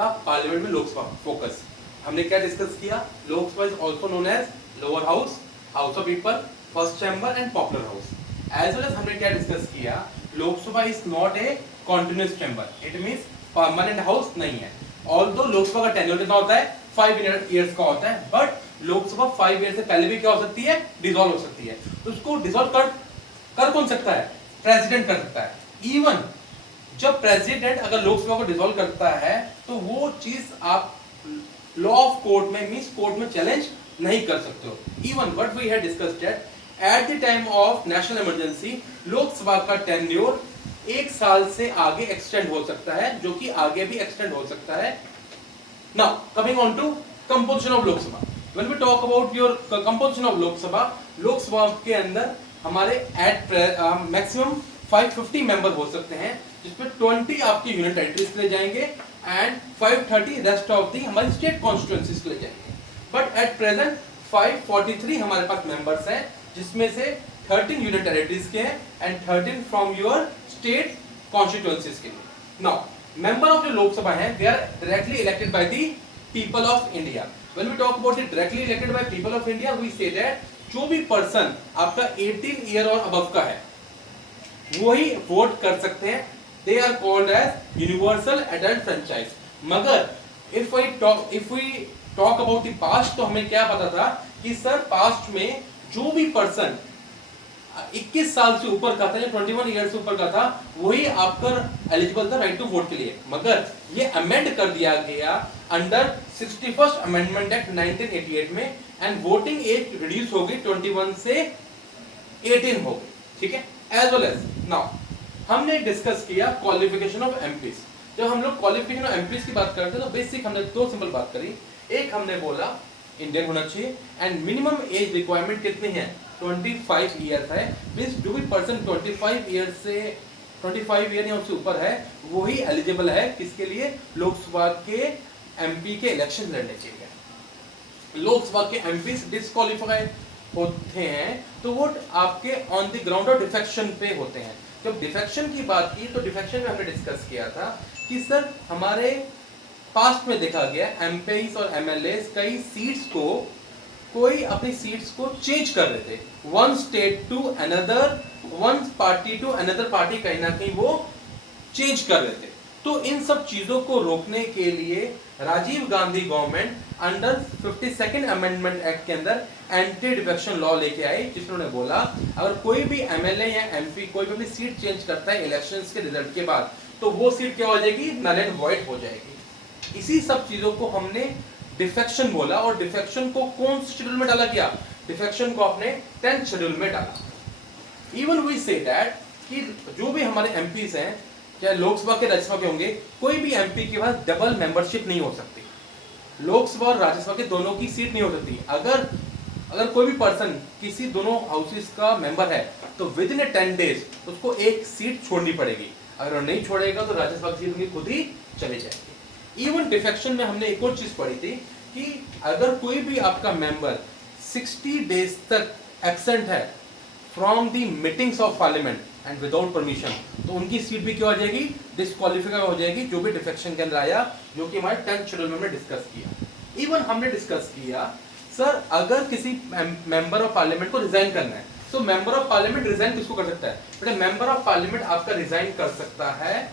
था पार्लियामेंट में लोकसभा फोकस। हमने क्या डिस्कस किया, Lok Sabha is also known as lower house, house of people, first chamber and popular house. As well as हमने क्या डिस्कस किया, Lok Sabha is not a continuous chamber, it means permanent house नहीं है। ऑल्दो लोकसभा का टेन्योर कितना होता है, 5 ईयर्स का होता है, बट लोकसभा 5 ईयर से पहले भी क्या हो सकती है, डिसॉल्व हो सकती है। तो उसको डिसॉल्व कर कौन सकता है, प्रेसिडेंट कर सकता है। इवन जब प्रेसिडेंट अगर लोकसभा को डिसॉल्व करता है तो वो चीज आप लॉ ऑफ कोर्ट में मींस कोर्ट में चैलेंज नहीं कर सकते हो। Even what we had discussed at the time of national emergency Lok Sabha का टेन्योर 1 साल से आगे एक्सटेंड हो सकता है, जो कि आगे भी एक्सटेंड हो सकता है। Now coming on to composition of Lok Sabha, when we talk about your composition of Lok Sabha, Lok Sabha के अंदर हमारे एट मैक्सिमम 550 मेंबर हो सकते हैं, जिसमें 20 आपकी यूनियन टेरिटरीज के लिए जाएंगे एंड 530 रेस्ट ऑफ दी हमारी स्टेट कॉन्स्टिट्यूएंसीज के लिए जाएंगे। बट एट प्रेजेंट 543 हमारे पास मेंबर्स हैं, जिसमें से 13 यूनियन टेरिटरीज के हैं and 13 from your state constituencies के लिए। नाउ मेंबर ऑफ जो लोकसभा है they are directly elected by the people of India. When we talk about it directly elected by people of India, we say that जो भी person आपका 18 year और above का है वही वोट कर सकते हैं। They are called as universal adult franchise. मगर if we talk about the past, तो हमें क्या पता था कि सर पास्ट में जो भी पर्सन 21 साल से ऊपर का था या 21 ईयर से ऊपर का था वही आपका एलिजिबल था राइट टू वोट के लिए। मगर ये अमेंड कर दिया गया अंडर 61st अमेंडमेंट एक्ट 1988 में एंड वोटिंग एज रिड्यूस हो गई 21 से 18 हो गई, ठीक है। एज वेल एज नाउ हमने डिस्कस किया क्वालिफिकेशन ऑफ एमपीज। जब हम लोग क्वालिफिकेशन ऑफ एमपीज की बात करते हैं तो बेसिक हमने 2 सिंपल बात करी। एक हमने बोला इंडियन होना चाहिए एंड मिनिमम एज रिक्वायरमेंट कितनी है, 25 ईयर्स है। मींस जो भी पर्सन 25 ईयर या उससे ऊपर है वही एलिजिबल है किसके लिए, लोकसभा के एमपी के इलेक्शन लड़ने के लिए। लोकसभा के एमपी डिस्क्वालीफाई होते हैं तो वो आपके on the ground of defection पे होते हैं। जब डिफेक्शन की बात की तो डिफेक्शन में हमने डिस्कस किया था कि सर हमारे पास्ट में देखा गया एमपीज और एमएलएस कई सीट्स को कोई अपनी सीट्स को चेंज कर रहे थे, one state to another, one party to another party, कहीं ना कहीं वो चेंज कर रहे थे। तो इन सब चीजों को रोकने के लिए Rajiv Gandhi government under 52nd amendment act के अंदर एंटी डिफेक्शन लॉ लेके आई, जिसने बोला अगर कोई भी एमएलए या एमपी कोई भी सीट चेंज करता है इलेक्शंस के रिजल्ट के बाद तो वो सीट क्या हो जाएगी, नल एंड वॉइड हो जाएगी। इसी सब चीजों को हमने डिफेक्शन बोला और डिफेक्शन को कौन से शेड्यूल में डाला गया, डिफेक्शन को आपने 10th शेड्यूल में डाला। इवन वी से दैट कि जो भी हमारे एमपीज हैं चाहे लोकसभा के राज्यसभा के होंगे, कोई भी एमपी के पास डबल मेंबरशिप नहीं हो सकती। लोकसभा और राज्यसभा के दोनों की सीट नहीं हो सकती। अगर कोई भी पर्सन किसी दोनों हाउसेस का मेंबर है तो विद इन 10 डेज उसको एक सीट छोड़नी पड़ेगी। अगर वो नहीं छोड़ेगा तो राज्यसभा की सीट उनकी खुद ही चली जाएगी। इवन डिफेक्शन में हमने एक और चीज पढ़ी थी कि अगर कोई भी आपका मेंबर 60 डेज तक एब्सेंट है from the meetings of parliament and without permission तो उनकी सीट भी क्या हो जाएगी, डिस्क्वालीफाई हो जाएगी, जो भी डिफेक्शन के अंदर आया, जो कि हमारे 10th शेड्यूल में हमने डिस्कस किया। इवन हमने डिस्कस किया सर अगर किसी मेंबर ऑफ पार्लियामेंट को रिजाइन करना है तो मेंबर ऑफ पार्लियामेंट रिजाइन किसको कर सकता है, बेटा मेंबर ऑफ पार्लियामेंट आपका रिजाइन कर सकता है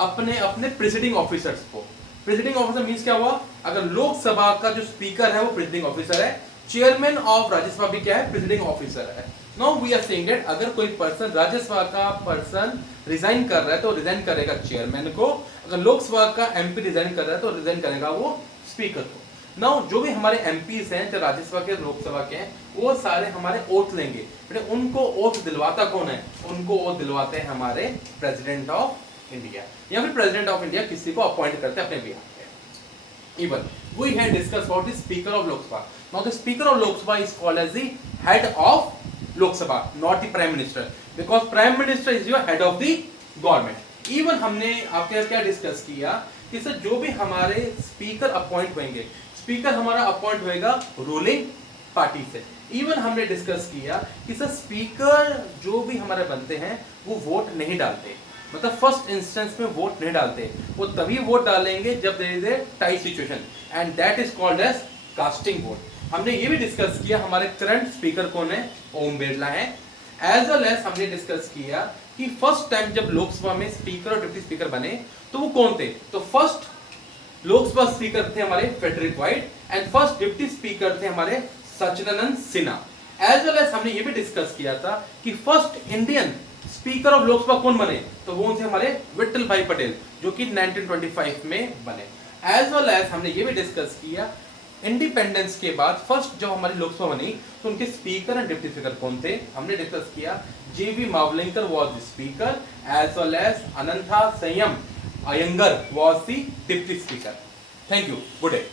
अपने प्रेसिडिंग ऑफिसर्स को। प्रेसिडिंग ऑफिसर मींस क्या हुआ, अगर लोकसभा का जो स्पीकर है वो प्रेसिडिंग ऑफिसर है, चेयरमैन ऑफ राज्यसभा भी क्या है, प्रेसिडिंग ऑफिसर है। Now we are saying that अगर कोई पर्सन राज्यसभा का पर्सन रिजाइन कर रहा है तो रिजाइन करेगा चेयरमैन को, अगर लोकसभा का एमपी रिजाइन कर रहा है तो रिजाइन करेगा वो स्पीकर को। नाउ जो भी हमारे एमपीज हैं चाहे राज्यसभा के लोकसभा के हैं वो सारे हमारे ओथ लेंगे, बेटा उनको ओथ दिलवाता कौन है, उनको ओथ दिलवाते हैं हमारे प्रेसिडेंट ऑफ इंडिया या फिर प्रेसिडेंट ऑफ इंडिया किसी को अपॉइंट करते हैं अपने बिहार पे। Even we have discussed about the speaker of Lok Sabha. Now the speaker of Lok Sabha is called as the head of Lok Sabha, not the prime minister, because prime minister is your head of the government. Even हमने आपके क्या discuss किया कि sir जो भी हमारे speaker appoint होंगे, speaker हमारा अपॉइंट होएगा रूलिंग पार्टी से। इवन हमने डिस्कस किया कि सर स्पीकर जो भी हमारे बनते हैं वो वोट नहीं डालते, मतलब फर्स्ट इंस्टेंस में वोट नहीं डालते, वो तभी वोट डालेंगे जब there is a tie situation, and that is called as casting vote. हमने ये भी डिस्कस किया हमारे करंट स्पीकर कौन है, ओम बिरला है। एज वेल एज हमने डिस्कस किया कि फर्स्ट टाइम जब लोकसभा में स्पीकर और डिप्टी स्पीकर बने तो वो कौन थे। तो फर्स्ट लोकसभा स्पीकर थे हमारे Frederick White, and first deputy speaker थे हमारे Sachchidanand Sinha. As well as हमने ये भी डिस्कस किया था कि first Indian speaker of Lok Sabha कौन बने, तो वो थे हमारे विट्ठल भाई पटेल, जो कि 1925 में बने। एज वेल एज हमने ये भी डिस्कस किया इंडिपेंडेंस के बाद फर्स्ट जब हमारी लोकसभा बनी तो उनके स्पीकर एंड डिप्टी स्पीकर कौन थे। हमने डिस्कस किया G V Mavalankar was the speaker, as well as Ananthasayanam Ayyangar was the deputy speaker. Thank you, good day.